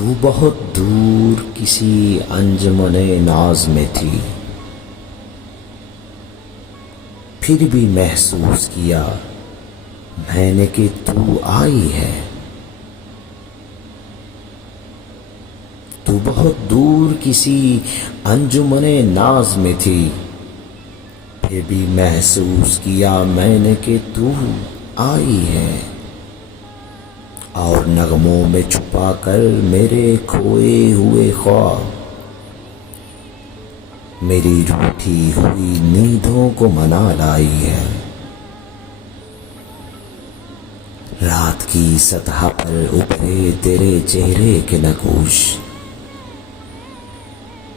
تو بہت دور کسی انجمن ناز میں تھی، پھر بھی محسوس کیا میں نے کہ تو آئی ہے۔ تو بہت دور کسی انجمن ناز میں تھی، پھر بھی محسوس کیا میں نے کہ تو آئی ہے، اور نغموں میں چھپا کر میرے کھوئے ہوئے خواب، میری روٹھی ہوئی نیندوں کو منا لائی ہے۔ رات کی سطح پر ابھرے تیرے چہرے کے نقوش،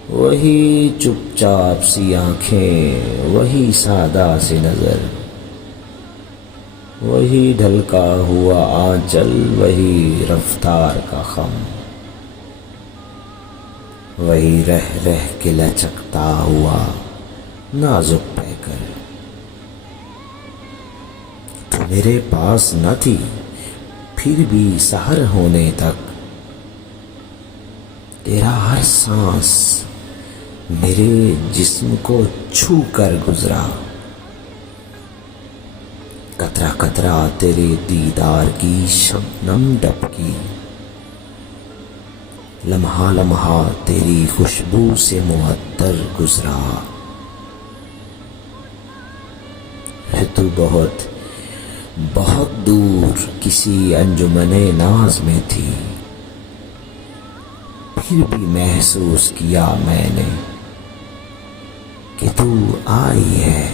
وہی چپ چاپ سی آنکھیں، وہی سادہ سی نظر، وہی ڈھلکا ہوا آنچل، وہی رفتار کا خم، وہی رہ رہ کے لچکتا ہوا نازک پیکر۔ تو میرے پاس نہ تھی، پھر بھی سحر ہونے تک تیرا ہر سانس میرے جسم کو چھو کر گزرا، قطرہ قطرہ تیرے دیدار کی شبنم ڈبکی، لمحہ لمحہ تیری خوشبو سے معطر گزرا۔ تو بہت بہت دور کسی انجمن ناز میں تھی، پھر بھی محسوس کیا میں نے کہ تو آئی ہے۔